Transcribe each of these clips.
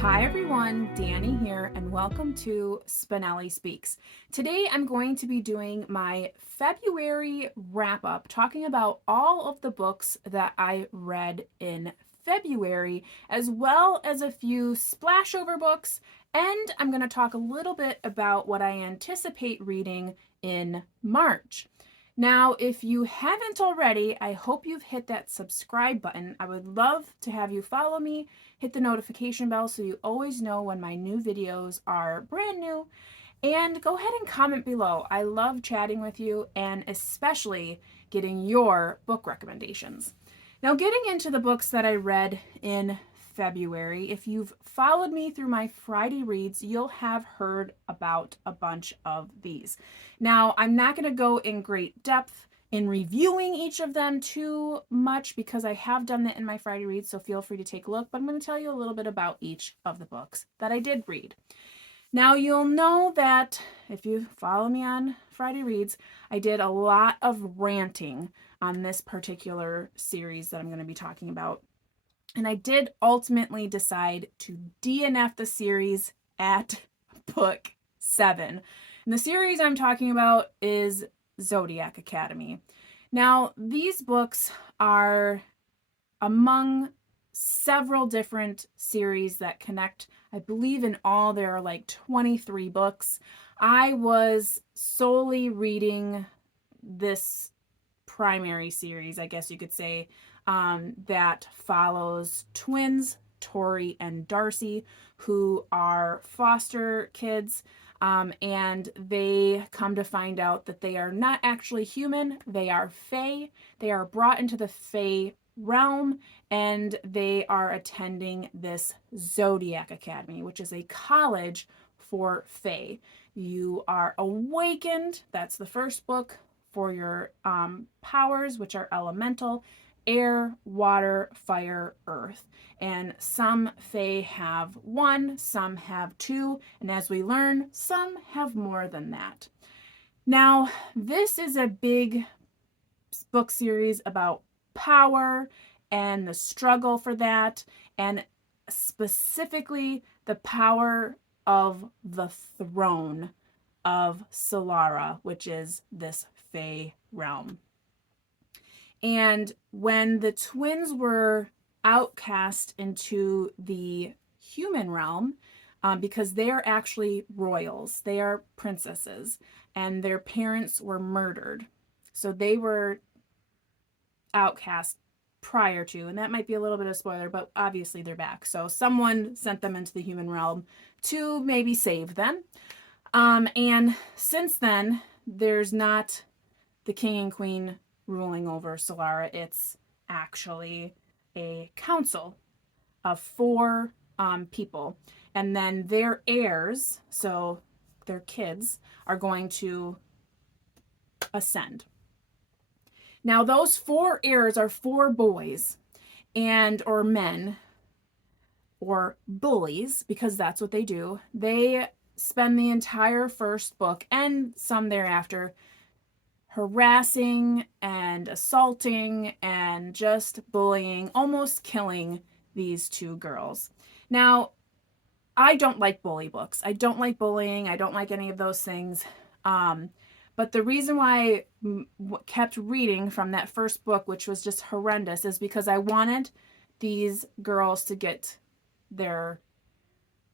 Hi everyone, Danny here, and welcome to Spenelli Speaks. Today I'm going to be doing my February wrap-up, talking about all of the books that I read in February, as well as a few splashover books, and I'm going to talk a little bit about what I anticipate reading in March. Now, if you haven't already, I hope you've hit that subscribe button. I would love to have you follow me, hit the notification bell so you always know when my new videos are brand new, and go ahead and comment below. I love chatting with you and especially getting your book recommendations. Now, getting into the books that I read in February, if you've followed me through my Friday reads, you'll have heard about a bunch of these. Now, I'm not going to go in great depth in reviewing each of them too much because I have done that in my Friday reads, so feel free to take a look, but I'm going to tell you a little bit about each of the books that I did read. Now, you'll know that if you follow me on Friday reads, I did a lot of ranting on this particular series that I'm going to be talking about. And I did ultimately decide to DNF the series at book 7. And the series I'm talking about is Zodiac Academy. Now, these books are among several different series that connect. I believe in all there are like 23 books. I was solely reading this primary series, I guess you could say, that follows twins, Tori and Darcy, who are foster kids, and they come to find out that they are not actually human. They are fae. They are brought into the fae realm, and they are attending this Zodiac Academy, which is a college for fae. You are awakened. That's the first book for your powers, which are elemental: air, water, fire, earth. And some fae have 1, some have 2, and as we learn, some have more than that. Now, this is a big book series about power and the struggle for that, and specifically the power of the throne of Solara, which is this fae realm. And when the twins were outcast into the human realm, because they are actually royals, they are princesses, and their parents were murdered. So they were outcast prior to, and that might be a little bit of a spoiler, but obviously they're back. So someone sent them into the human realm to maybe save them. And since then, there's not the king and queen ruling over Solara. It's actually a council of 4 people. And then their heirs, so their kids, are going to ascend. Now, those 4 heirs are 4 boys or men or bullies, because that's what they do. They spend the entire first book and some thereafter harassing and assaulting and just bullying, almost killing these 2 girls. Now, I don't like bully books. I don't like bullying. I don't like any of those things. But the reason why I kept reading from that first book, which was just horrendous, is because I wanted these girls to get their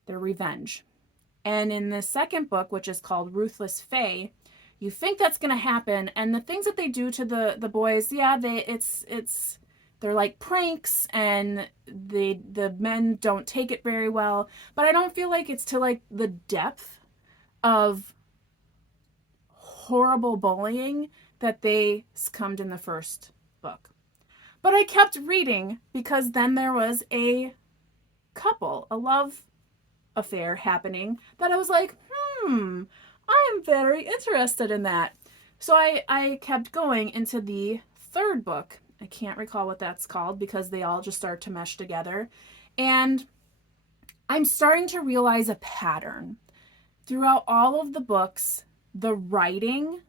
revenge. And in the second book, which is called Ruthless Fae, you think that's going to happen, and the things that they do to the boys, yeah, they're like pranks, and the men don't take it very well. But I don't feel like it's to like the depth of horrible bullying that they succumbed in the first book. But I kept reading because then there was a couple, a love affair happening that I was like, I'm very interested in that. So I kept going into the third book. I can't recall what that's called because they all just start to mesh together. And I'm starting to realize a pattern. Throughout all of the books, the writing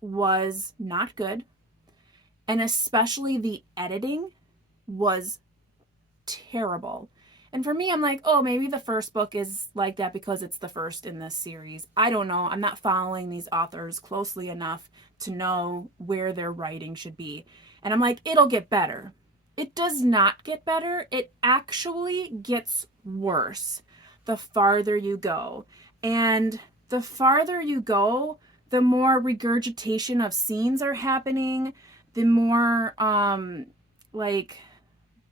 was not good. And especially the editing was terrible. And for me, I'm like, oh, maybe the first book is like that because it's the first in this series. I don't know. I'm not following these authors closely enough to know where their writing should be. And I'm like, it'll get better. It does not get better. It actually gets worse the farther you go. And the farther you go, the more regurgitation of scenes are happening, the more like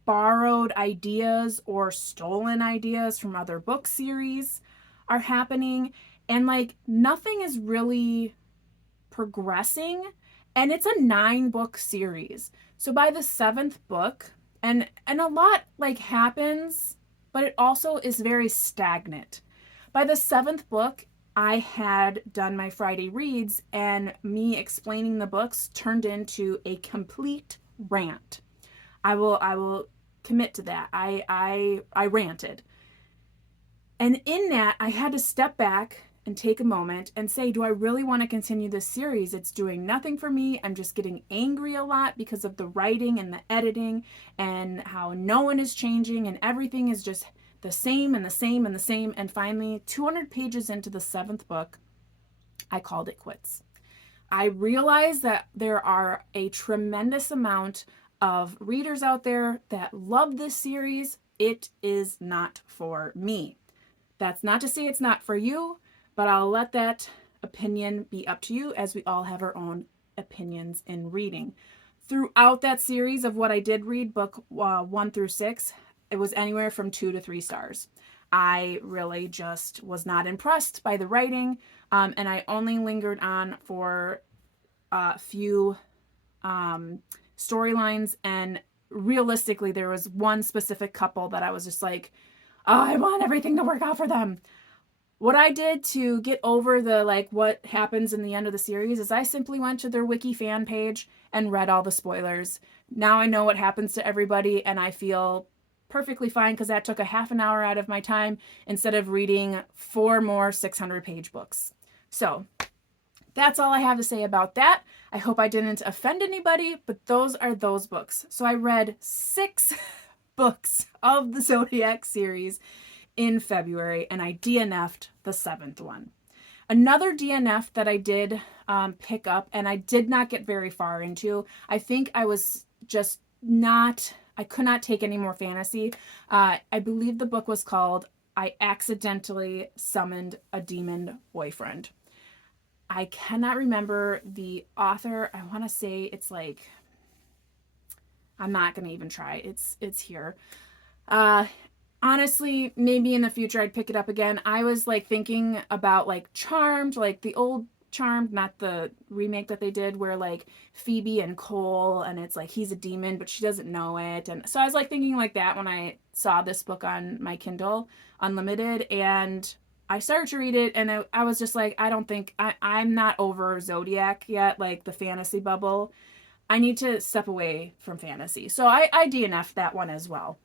borrowed ideas or stolen ideas from other book series are happening, and like nothing is really progressing. And it's a 9-book series, so by the 7th book, and a lot like happens, but it also is very stagnant. By the 7th book, I had done my Friday reads, and me explaining the books turned into a complete rant. I will commit to that. I ranted. And in that, I had to step back and take a moment and say, do I really want to continue this series? It's doing nothing for me. I'm just getting angry a lot because of the writing and the editing and how no one is changing and everything is just the same and the same and the same. And finally, 200 pages into the 7th book, I called it quits. I realized that there are a tremendous amount of readers out there that love this series. It is not for me. That's not to say it's not for you, but I'll let that opinion be up to you, as we all have our own opinions in reading. Throughout that series of what I did read, book 1 through 6, it was anywhere from 2 to 3 stars. I really just was not impressed by the writing, and I only lingered on for a few storylines, and realistically there was one specific couple that I was just like, oh, I want everything to work out for them. What I did to get over the like what happens in the end of the series is I simply went to their wiki fan page and read all the spoilers. Now I know what happens to everybody, and I feel perfectly fine because that took a half an hour out of my time instead of reading 4 more 600-page books. So that's all I have to say about that. I hope I didn't offend anybody, but those are those books. So I read 6 books of the Zodiac series in February, and I DNF'd the 7th one. Another DNF that I did pick up, and I did not get very far into, I think I was just not, I could not take any more fantasy. I believe the book was called I Accidentally Summoned a Demon Boyfriend. I cannot remember the author. I want to say it's like, I'm not going to even try. It's here. Honestly, maybe in the future I'd pick it up again. I was like thinking about like Charmed, like the old Charmed, not the remake that they did where like Phoebe and Cole, and it's like he's a demon but she doesn't know it. And so I was like thinking like that when I saw this book on my Kindle Unlimited, and I started to read it, and I was just like, I don't think I'm not over Zodiac yet, like the fantasy bubble. I need to step away from fantasy. So I DNF'd that one as well.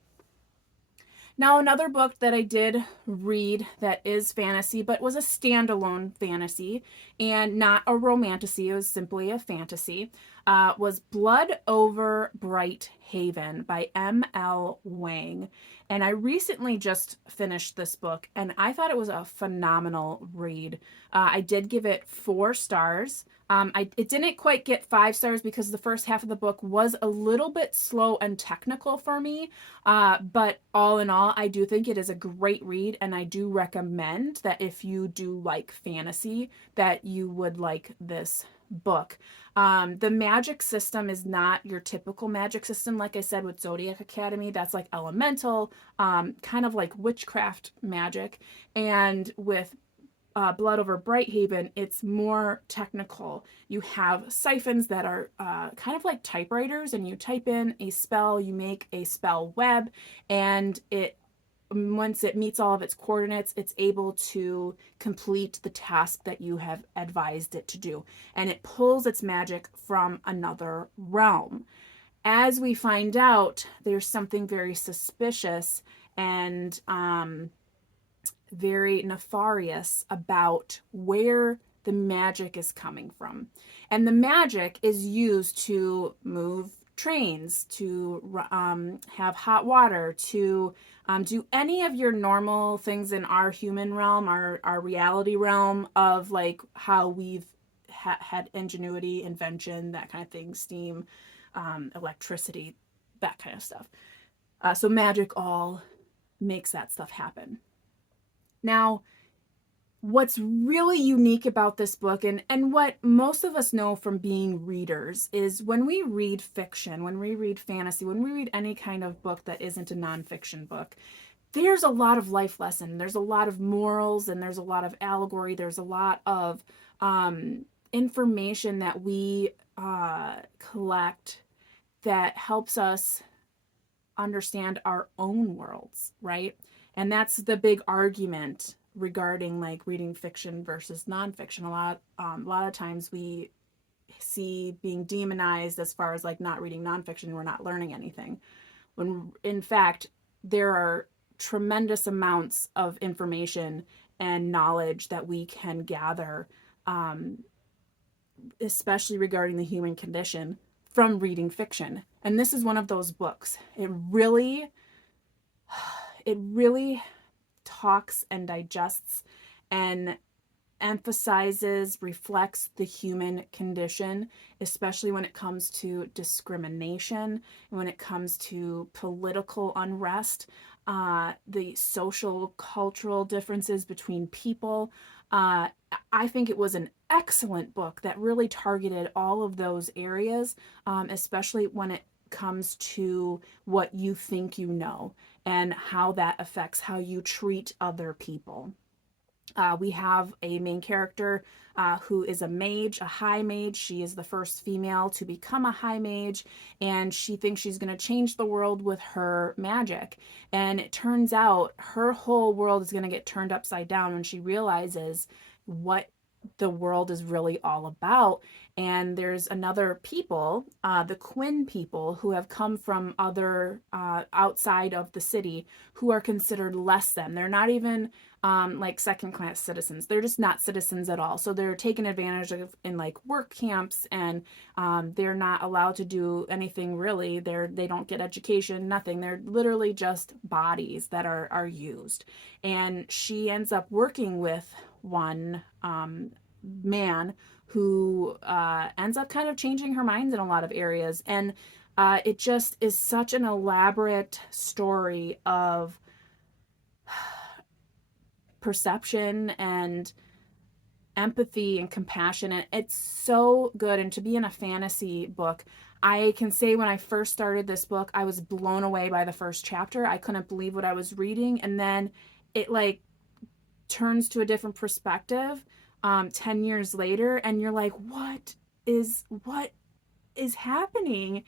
Now, another book that I did read that is fantasy, but was a standalone fantasy and not a romantasy, it was simply a fantasy, was Blood Over Bright Haven by M.L. Wang. And I recently just finished this book, and I thought it was a phenomenal read. I did give it 4 stars. It didn't quite get 5 stars because the first half of the book was a little bit slow and technical for me. But all in all, I do think it is a great read, and I do recommend that if you do like fantasy, that you would like this book. The magic system is not your typical magic system. Like I said, with Zodiac Academy, that's like elemental, kind of like witchcraft magic. And with Blood Over Brighthaven, it's more technical. You have siphons that are kind of like typewriters, and you type in a spell, you make a spell web, and it, once it meets all of its coordinates, it's able to complete the task that you have advised it to do. And it pulls its magic from another realm. As we find out, there's something very suspicious and very nefarious about where the magic is coming from. And the magic is used to move trains, to have hot water, to do any of your normal things in our human realm, our reality realm of like how we've had ingenuity, invention, that kind of thing, steam, electricity, that kind of stuff. So magic all makes that stuff happen. Now, what's really unique about this book, and what most of us know from being readers, is when we read fiction, when we read fantasy, when we read any kind of book that isn't a nonfiction book, there's a lot of life lesson. There's a lot of morals, and there's a lot of allegory. There's a lot of information that we collect that helps us understand our own worlds, right? And that's the big argument regarding like reading fiction versus nonfiction. A lot of times we see being demonized as far as like not reading nonfiction, we're not learning anything. When in fact, there are tremendous amounts of information and knowledge that we can gather, especially regarding the human condition, from reading fiction. And this is one of those books. It really talks and digests and emphasizes, reflects the human condition, especially when it comes to discrimination, when it comes to political unrest, the social, cultural differences between people. I think it was an excellent book that really targeted all of those areas, especially when it comes to what you think you know and how that affects how you treat other people. We have a main character who is a mage, a high mage. She is the first female to become a high mage, and she thinks she's going to change the world with her magic. And it turns out her whole world is going to get turned upside down when she realizes what the world is really all about. And there's another people, the Quinn people, who have come from other outside of the city, who are considered less than. They're not even like second-class citizens. They're just not citizens at all. So they're taken advantage of in like work camps, and they're not allowed to do anything really. They don't get education, nothing. They're literally just bodies that are used. And she ends up working with one man who ends up kind of changing her mind in a lot of areas. And it just is such an elaborate story of perception and empathy and compassion. And it's so good. And to be in a fantasy book, I can say when I first started this book, I was blown away by the first chapter. I couldn't believe what I was reading. And then it like turns to a different perspective 10 years later, and you're like, what is happening?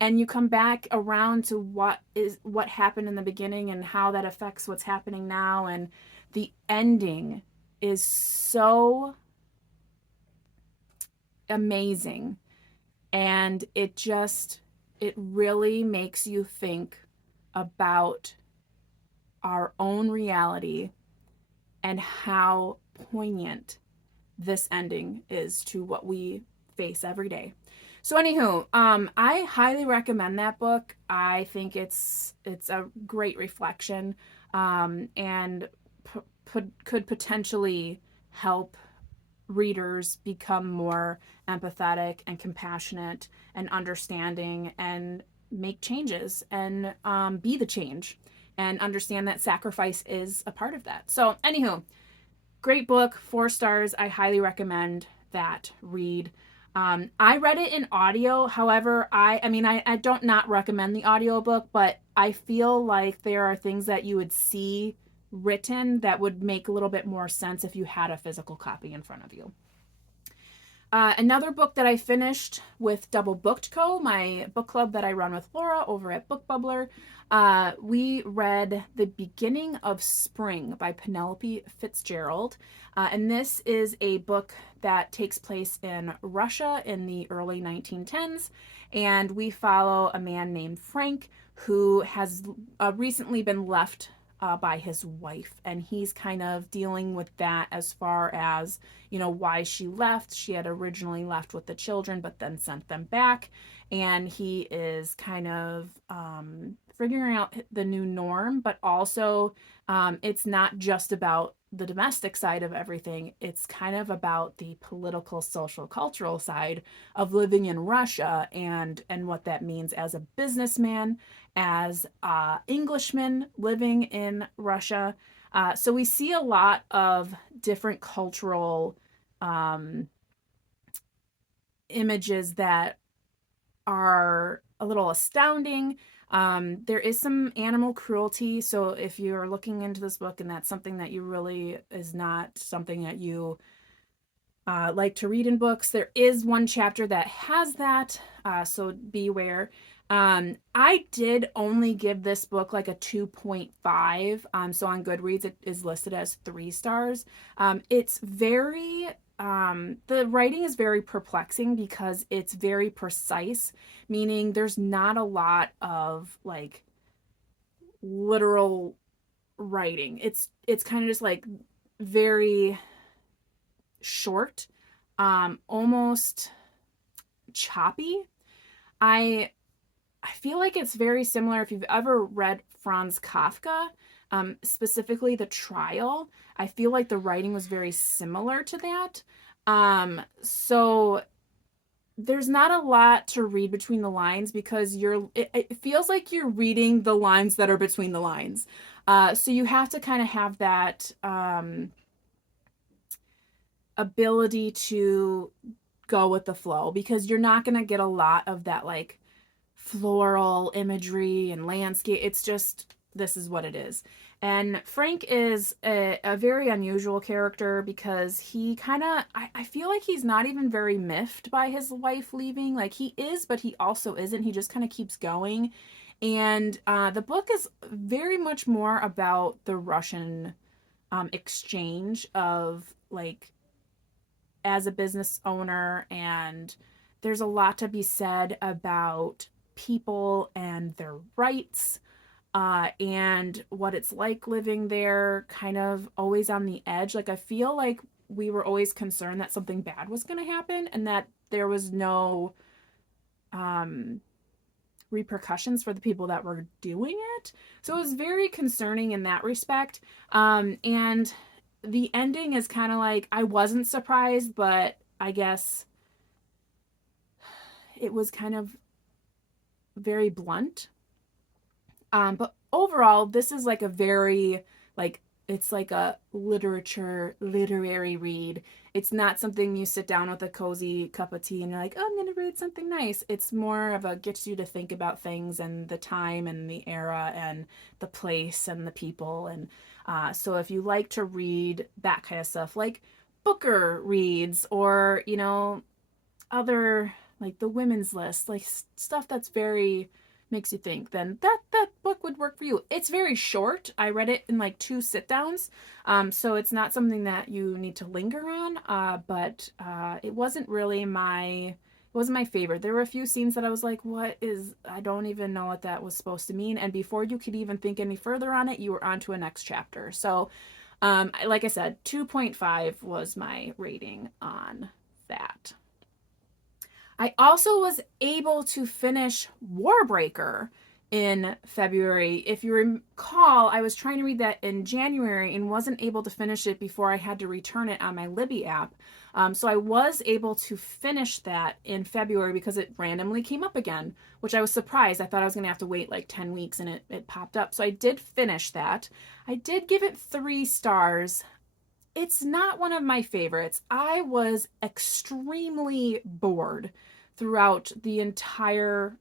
And you come back around to what happened in the beginning and how that affects what's happening now. And the ending is so amazing, and it really makes you think about our own reality and how poignant this ending is to what we face every day. So anywho, I highly recommend that book. I think it's a great reflection, and could potentially help readers become more empathetic and compassionate and understanding, and make changes, and be the change, and understand that sacrifice is a part of that. So anywho, great book, 4 stars. I highly recommend that read. I read it in audio. However, I don't not recommend the audiobook, but I feel like there are things that you would see written that would make a little bit more sense if you had a physical copy in front of you. Another book that I finished with DoubleBookedCo, my book club that I run with Laura over at Book Bubbler, we read The Beginning of Spring by Penelope Fitzgerald. And this is a book that takes place in Russia in the early 1910s. And we follow a man named Frank who has recently been left by his wife, and he's kind of dealing with that as far as, why she left. She had originally left with the children, but then sent them back, and he is kind of figuring out the new norm, but also it's not just about the domestic side of everything. It's kind of about the political, social, cultural side of living in Russia, and what that means as a businessman, as Englishman living in Russia. So we see a lot of different cultural images that are a little astounding. There is some animal cruelty, so if you're looking into this book and that's something that you really is not something that you like to read in books, there is one chapter that has that, so beware. I did only give this book like a 2.5, so on Goodreads it is listed as 3 stars. It's very the writing is very perplexing because it's very precise, meaning there's not a lot of like literal writing. It's kind of just like very short, almost choppy. I feel like it's very similar if you've ever read Franz Kafka, specifically The Trial. I feel like the writing was very similar to that. So there's not a lot to read between the lines because it feels like you're reading the lines that are between the lines. So you have to kind of have that ability to go with the flow, because you're not going to get a lot of that like floral imagery and landscape. It's just, this is what it is. And Frank is a very unusual character because he kind of, I feel like he's not even very miffed by his wife leaving. Like he is, but he also isn't. He just kind of keeps going. And the book is very much more about the Russian exchange of like as a business owner, and there's a lot to be said about people and their rights, and what it's like living there, kind of always on the edge. Like I feel like we were always concerned that something bad was going to happen and that there was no repercussions for the people that were doing it. So it was very concerning in that respect. And the ending is kind of like, I wasn't surprised, but I guess it was kind of very blunt. But overall, this is like a very, like, it's like a literary read. It's not something you sit down with a cozy cup of tea and you're like, oh, I'm going to read something nice. It's more of a gets you to think about things and the time and the era and the place and the people. And so if you like to read that kind of stuff, like Booker reads, or, other, like the women's list, like stuff that's very makes you think, then that book would work for you. It's very short. I read it in like 2 sit downs, so it's not something that you need to linger on, but it wasn't my favorite. There were a few scenes that I was like, I don't even know what that was supposed to mean, and before you could even think any further on it, you were on to a next chapter. So like I said, 2.5 was my rating on that. I also was able to finish Warbreaker in February. If you recall, I was trying to read that in January and wasn't able to finish it before I had to return it on my Libby app. So I was able to finish that in February because it randomly came up again, which I was surprised. I thought I was going to have to wait like 10 weeks and it popped up. So I did finish that. I did give it 3 stars. It's not one of my favorites. I was extremely bored throughout the entire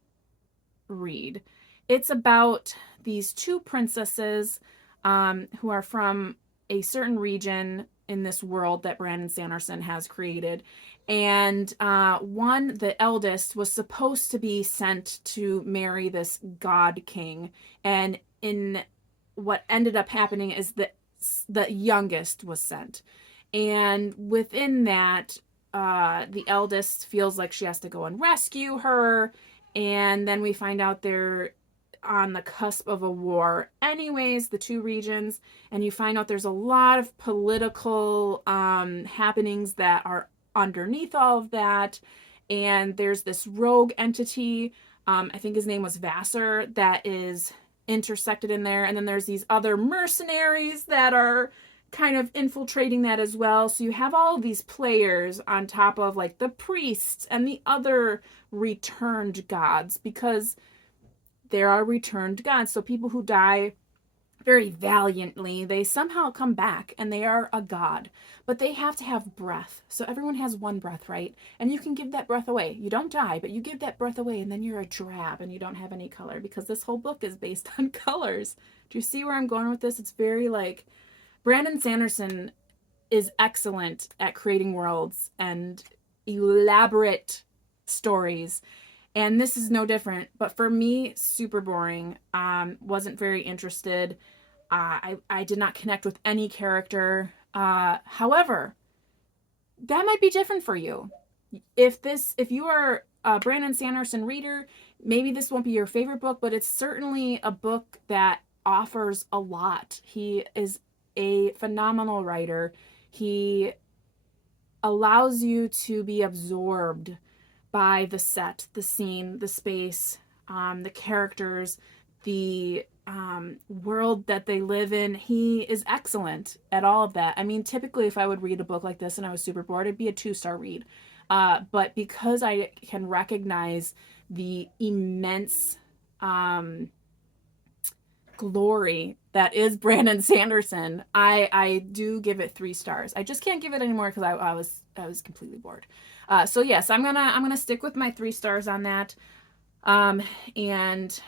read. It's about these 2 princesses who are from a certain region in this world that Brandon Sanderson has created. And one, the eldest, was supposed to be sent to marry this god king. And in what ended up happening is that the youngest was sent. And within that, the eldest feels like she has to go and rescue her. And then we find out on the cusp of a war anyways, the two regions, and you find out there's a lot of political happenings that are underneath all of that. And there's this rogue entity, I think his name was Vassar, that is intersected in there. And then there's these other mercenaries that are kind of infiltrating that as well. So you have all of these players on top of like the priests and the other returned gods, because there are returned gods. So people who die very valiantly, they somehow come back and they are a god, but they have to have breath. So everyone has one breath, right? And you can give that breath away. You don't die, but you give that breath away, and then you're a drab and you don't have any color, because this whole book is based on colors. Do you see where I'm going with this? It's very like, Brandon Sanderson is excellent at creating worlds and elaborate stories. And this is no different, but for me, super boring. Wasn't very interested. I did not connect with any character. However, that might be different for you. If you are a Brandon Sanderson reader, maybe this won't be your favorite book, but it's certainly a book that offers a lot. He is a phenomenal writer. He allows you to be absorbed by the set, the scene, the space, the characters, the world that they live in. He is excellent at all of that. I mean, typically if I would read a book like this and I was super bored, it'd be a 2-star read. But because I can recognize the immense glory that is Brandon Sanderson, I do give it 3 stars. I just can't give it anymore because I was completely bored. So yes, I'm gonna stick with my 3 stars on that. And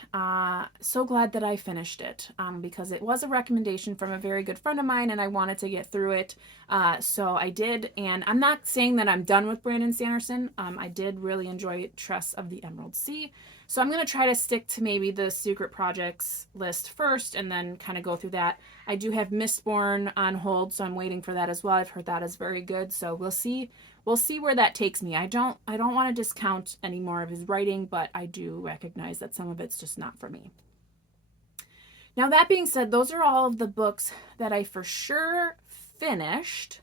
so glad that I finished it, because it was a recommendation from a very good friend of mine and I wanted to get through it. So I did, and I'm not saying that I'm done with Brandon Sanderson. I did really enjoy Tress of the Emerald Sea. So I'm going to try to stick to maybe the secret projects list first and then kind of go through that. I do have Mistborn on hold, so I'm waiting for that as well. I've heard that is very good. So we'll see where that takes me. I don't want to discount any more of his writing, but I do recognize that some of it's just not for me. Now, that being said, those are all of the books that I for sure finished.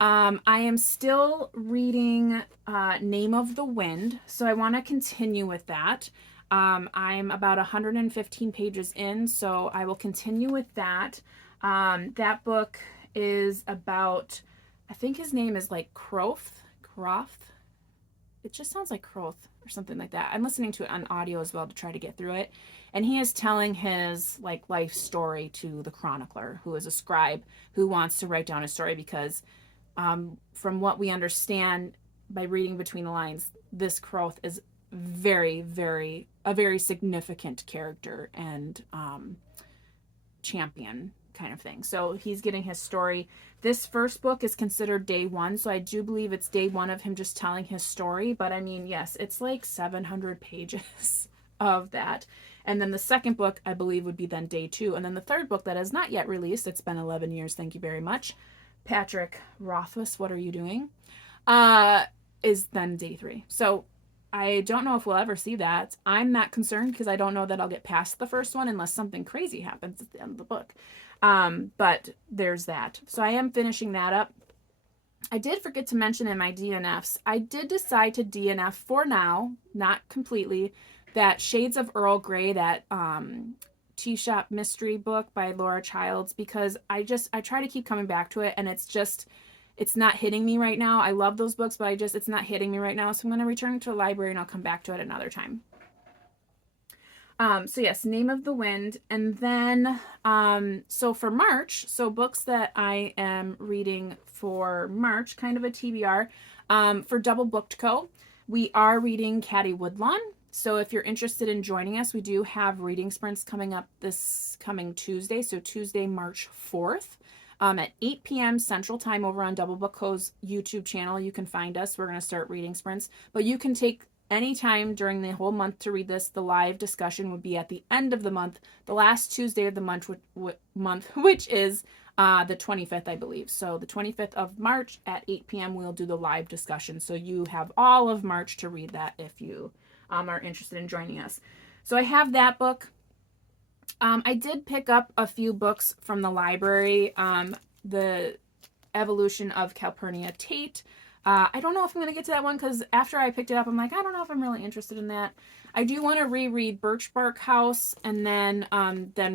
I am still reading Name of the Wind, so I want to continue with that. I'm about 115 pages in, so I will continue with that. That book is about, I think his name is like Croth. It just sounds like Croth or something like that. I'm listening to it on audio as well to try to get through it. And he is telling his like life story to the chronicler, who is a scribe who wants to write down his story because from what we understand by reading between the lines, this Croth is a very significant character and champion kind of thing. So he's getting his story. This first book is considered day 1, so I do believe it's day 1 of him just telling his story. But I mean, yes, it's like 700 pages of that. And then the second book, I believe, would be then day 2. And then the third book that is not yet released, it's been 11 years, thank you very much, Patrick Rothfuss, what are you doing? Is then day 3. So I don't know if we'll ever see that. I'm not concerned because I don't know that I'll get past the first one unless something crazy happens at the end of the book. But there's that. So I am finishing that up. I did forget to mention in my DNFs, I did decide to DNF for now, not completely, that Shades of Earl Grey, that Tea Shop mystery book by Laura Childs, because I try to keep coming back to it and it's not hitting me right now. I love those books, but it's not hitting me right now. So I'm going to return it to a library and I'll come back to it another time. So yes, Name of the Wind. And then, so for March, so books that I am reading for March, kind of a TBR, for DoubleBookedCo, we are reading Caddie Woodlawn. So if you're interested in joining us, we do have reading sprints coming up this coming Tuesday. So Tuesday, March 4th. At 8 p.m. Central Time over on DoubleBookedCo's YouTube channel. You can find us. We're going to start reading sprints. But you can take any time during the whole month to read this. The live discussion would be at the end of the month, the last Tuesday of the month, which is the 25th, I believe. So the 25th of March at 8 p.m. we'll do the live discussion. So you have all of March to read that if you are interested in joining us. So I have that book. I did pick up a few books from the library. The Evolution of Calpurnia Tate. I don't know if I'm going to get to that one because after I picked it up, I'm like, I don't know if I'm really interested in that. I do want to reread Birchbark House and then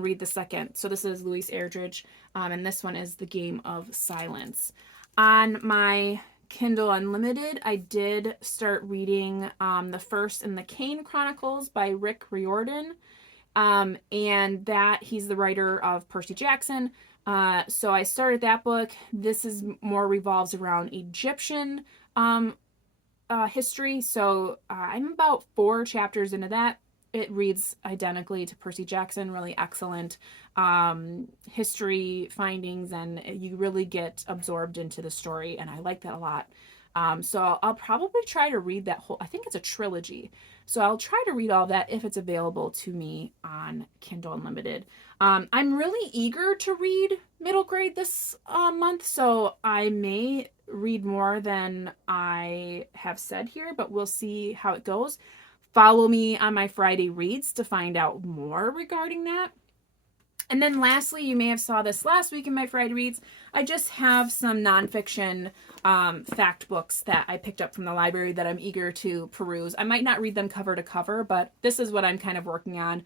read the second. So this is Louise Erdrich, and this one is The Game of Silence. On my Kindle Unlimited, I did start reading the first in the Kane Chronicles by Riordan. And that he's the writer of Percy Jackson. So I started that book. This is more revolves around Egyptian history. So I'm about 4 chapters into that. It reads identically to Percy Jackson, really excellent history findings, and you really get absorbed into the story, and I like that a lot. So I'll probably try to read that whole, I think it's a trilogy. So I'll try to read all that if it's available to me on Kindle Unlimited. I'm really eager to read middle grade this month, so I may read more than I have said here, but we'll see how it goes. Follow me on my Friday reads to find out more regarding that. And then lastly, you may have saw this last week in my Friday reads, I just have some nonfiction fact books that I picked up from the library that I'm eager to peruse. I might not read them cover to cover, but this is what I'm kind of working on.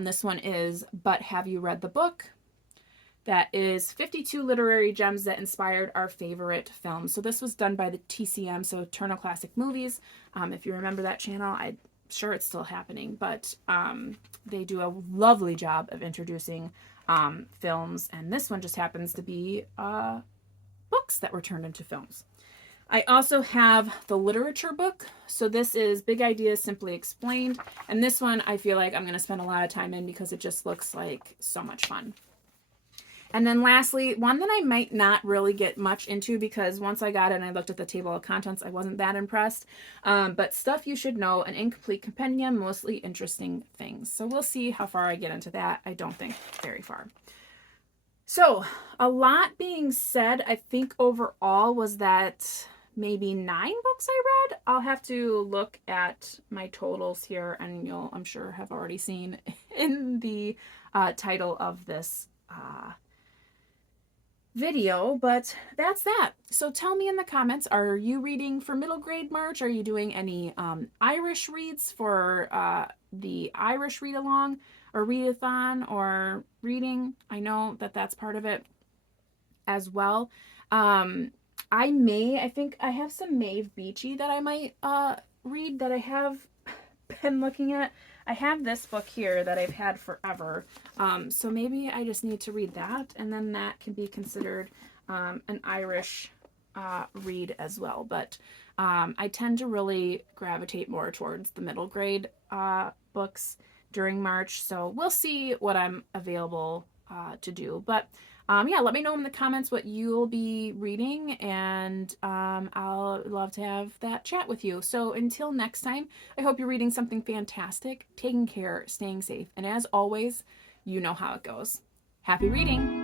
This one is But Have You Read the Book? That is 52 literary gems that inspired our favorite films. So this was done by the TCM, so Turner Classic Movies. If you remember that channel, I'm sure it's still happening, but they do a lovely job of introducing films, and this one just happens to be books that were turned into films. I also have the literature book. So this is Big Ideas Simply Explained, and this one I feel like I'm going to spend a lot of time in because it just looks like so much fun. And then lastly, one that I might not really get much into because once I got it and I looked at the table of contents, I wasn't that impressed. But Stuff You Should Know, an incomplete compendium, mostly interesting things. So we'll see how far I get into that. I don't think very far. So a lot being said, I think overall was that maybe 9 books I read. I'll have to look at my totals here, and you'll, I'm sure, have already seen in the title of this video, but that's that. So tell me in the comments, are you reading for middle grade March? Are you doing any Irish reads for the Irish read along or readathon or reading? I know that that's part of it as well. I think I have some Maeve Beachy that I might read that I have been looking at. I have this book here that I've had forever, so maybe I just need to read that, and then that can be considered an Irish read as well. But I tend to really gravitate more towards the middle grade books during March, so we'll see what I'm available to do. But yeah, let me know in the comments what you'll be reading, and I'll love to have that chat with you. So until next time, I hope you're reading something fantastic, taking care, staying safe, and as always, you know how it goes. Happy reading!